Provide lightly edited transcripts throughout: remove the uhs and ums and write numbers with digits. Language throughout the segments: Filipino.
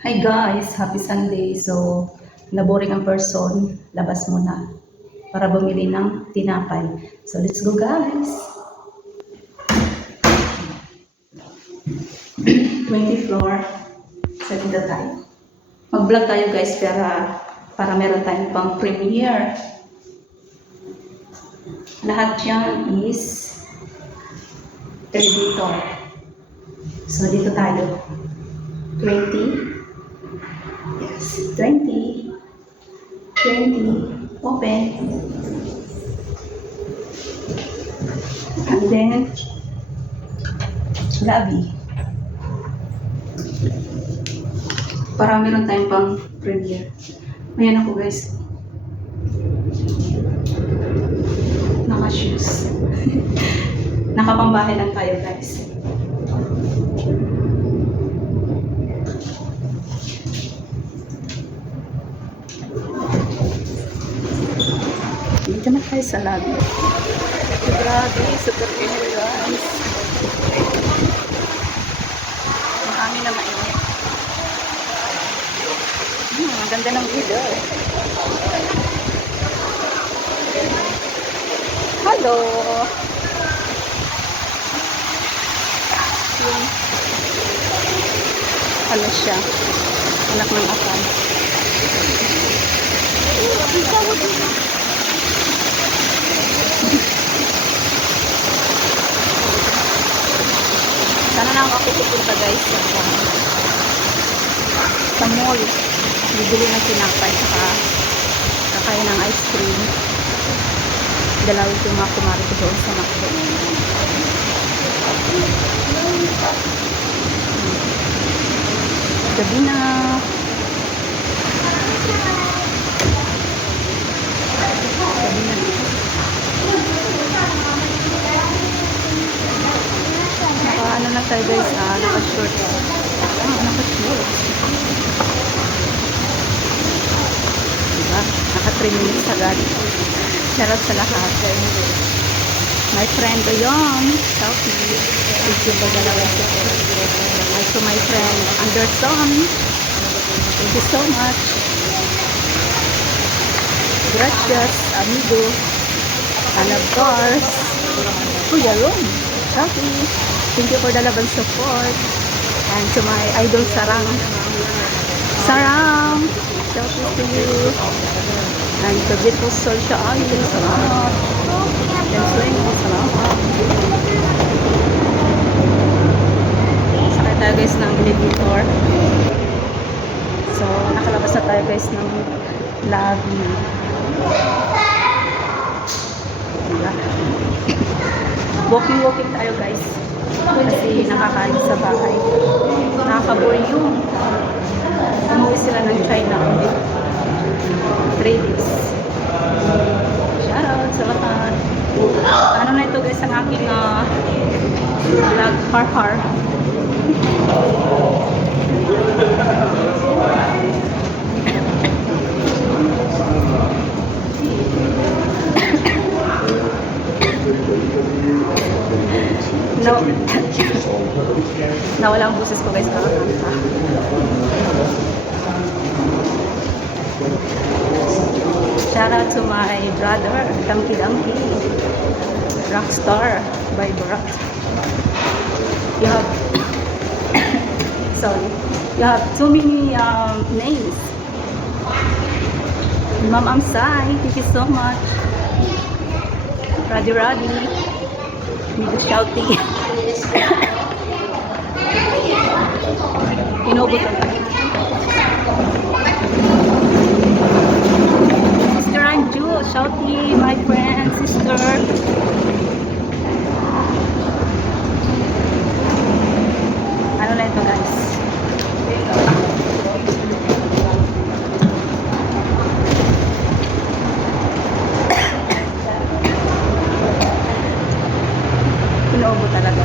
Hi guys, happy Sunday. So, naboring ang person, labas muna para bumili ng tinapay. So, let's go guys. 20 floor, 7 tayo. Mag-vlog tayo guys para meron tayong pang premiere. Lahat yan is dito. So, dito tayo. 20. Yes, 20, open, and then lobby. Para meron tayong pang premiere. Ayan ako guys. Naka-shoes. Nakapambahay lang tayo guys. Dito na tayo sa lobby. Grabe, super init guys. Mahangin na mainit. Ang ganda ng video. Hello! Yung ano siya? Anak ng akan. Sana lang ako pupunta guys sa mall. Bibili ng tinapay saka kakain ng ice cream. Dalawin ko mga kumari ko doon sa McDo. Gabi na. Gabi na. Ano na tayo guys, naka-short. Naka-short. Diba? Naka-3 minutes agad. Charot sa lahat. My friend Doyon, Southie. Thank you for the love. Also my friend Anderson. Thank you so much. Gracias, amigo. And of course, Kuya Ron, Southie. Thank you for the love and support. And to my idol Sarang. Sarang! Shout out to you. And to beautiful soul siya ay salamat. And swing mo salamat. Sakay tayo guys ng elevator. So, nakalabas na tayo guys ng lobby. Walking tayo guys. Kasi nakakain sa bahay. Nakaka-bore yung umuwi sila ng China ulit. 3 days. Shoutout sa lahat. Ano na ito guys ang aking vlog har-har. No. Nawala ang buses ko guys kakakanta. Shout out to my brother, Donkey Rockstar by Barat. You have sorry. You have too many names. Ma'am Amsai, thank you so much. Raddy. Migo shouting. Inubutan ka. Sister Anju, shouting, my friend, sister. Ano na ito guys? Inuubo talaga.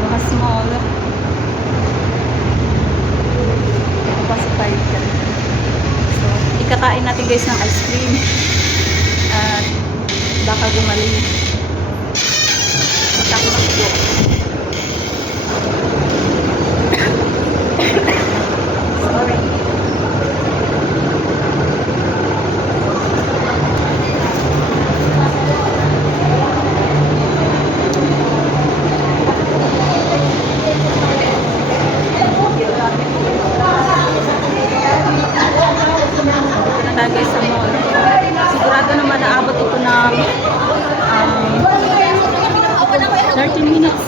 Mga small. Papasok tayo dyan. So, ikakain natin guys ng ice cream. At baka gumaling. Takmak po. Sorry. Dito na tayo guys sa mall. Sigurado naman naabot ito ng 30 minutes.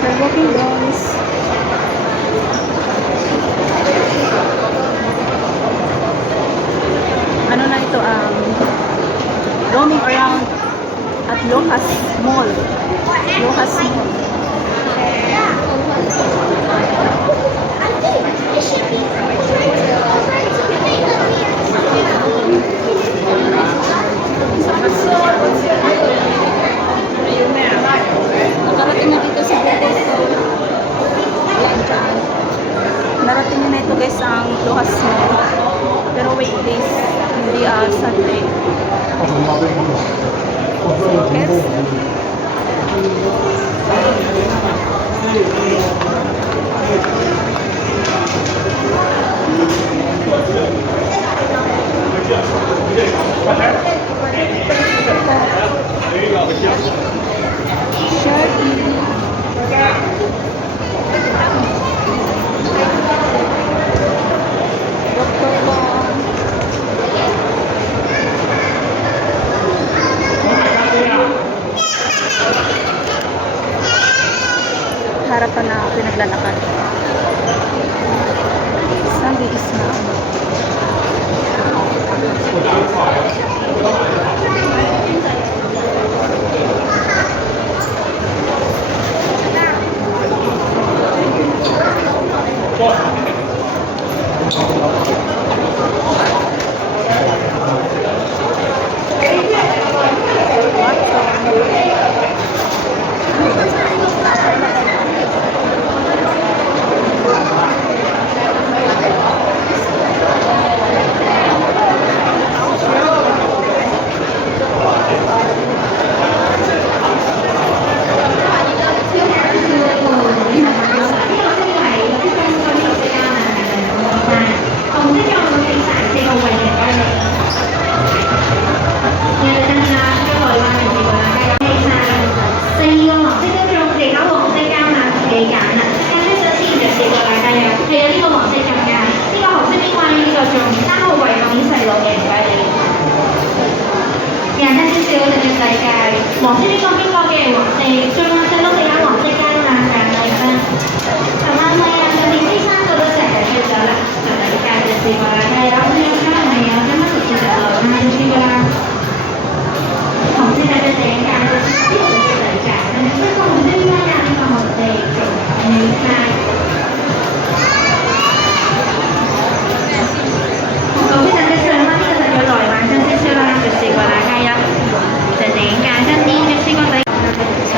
Start walking guys. Ano na ito roaming around at Lohas Mall. Lohas Mall. Nakarating na dito sa Bogor. Narating na ito guys ang Lohas Mall. Pero weekdays, hindi Sunday. Yes. Harapan na pinaglalakad. Sunday is na.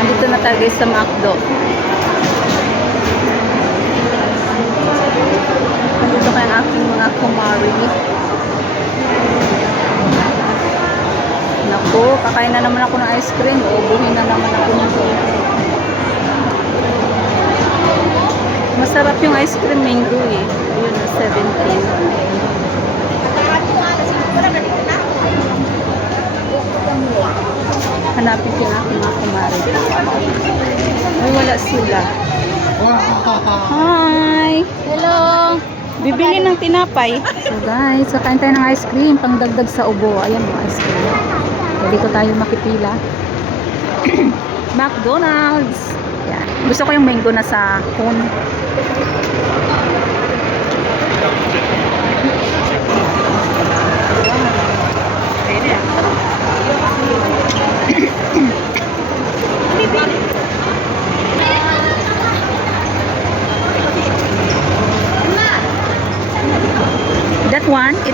Nandito na tayo guys sa McDo. Nandito kayo ang aking mga kumari. Naku, kakain na naman ako ng ice cream. Uubuhin na naman ako nito. Masarap yung ice cream mango eh. Yun, 17. Hanapin ko yung aking mga kumari. Ay, wala sila. Hi! Hello! Bibili ng tinapay. So guys, kakain tayo ng ice cream pang dagdag sa ubo. Ayan yung ice cream. Pwede ko tayo makipila. McDonald's! Yan. Gusto ko yung mango na sa cone. one, $8.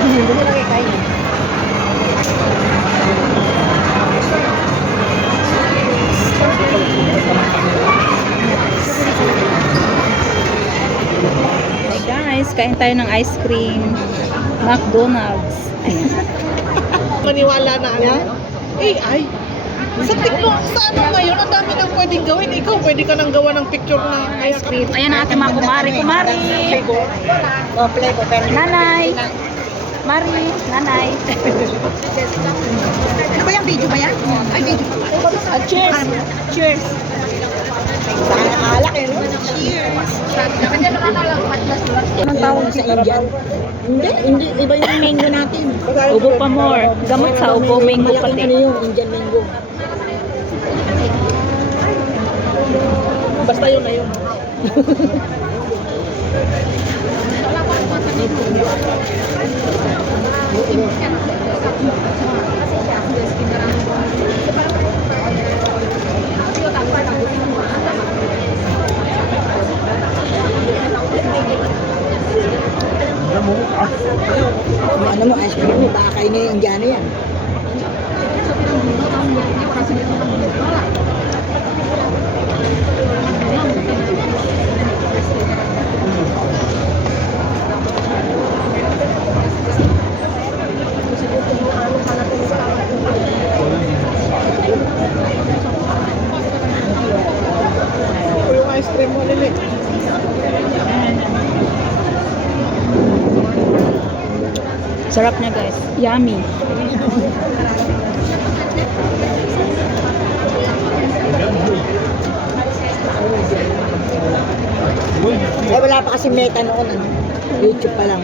Hindi lagi kain. Hey guys, kain tayo ng ice cream. McDonald's. Ayan. Maniwala na ano? AI. Sa TikTok, sa ano ngayon, ang dami nang pwedeng gawin. Ikaw, pwede ka nang gawa ng picture na ice cream. Ayan ang ating mga kumari. Kumari! Oh, play ko, pero Nanay! Mari! Nanay! ano ba yung video ba yan? Ay, video. Cheers! Cheers! Saan alak eh, no? Cheers! Anong tawag sa Indian? Hindi, iba yung mango natin. Ubo pa more. Gamot sa ubo, mango Malaking pati. ano yung Indian mango. Basta yun na yun. Yung ano mo, ice cream mo, baka kainin yung Indiano yan. Yung ice cream mo, Lili. Sarap niya guys. Yummy. Eh, wala pa kasi meta noon, ano? YouTube pa lang.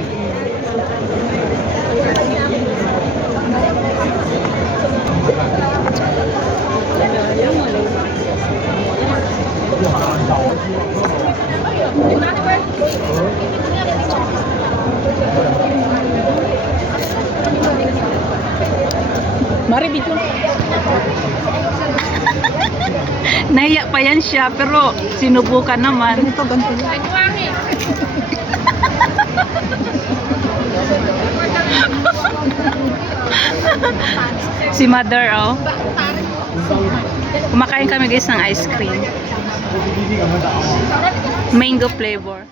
Mari, video. Nahiya pa yan siya, pero sinubukan naman. Ganito, ganito. Si mother, oh. Kumakain kami guys ng ice cream. Mango flavor.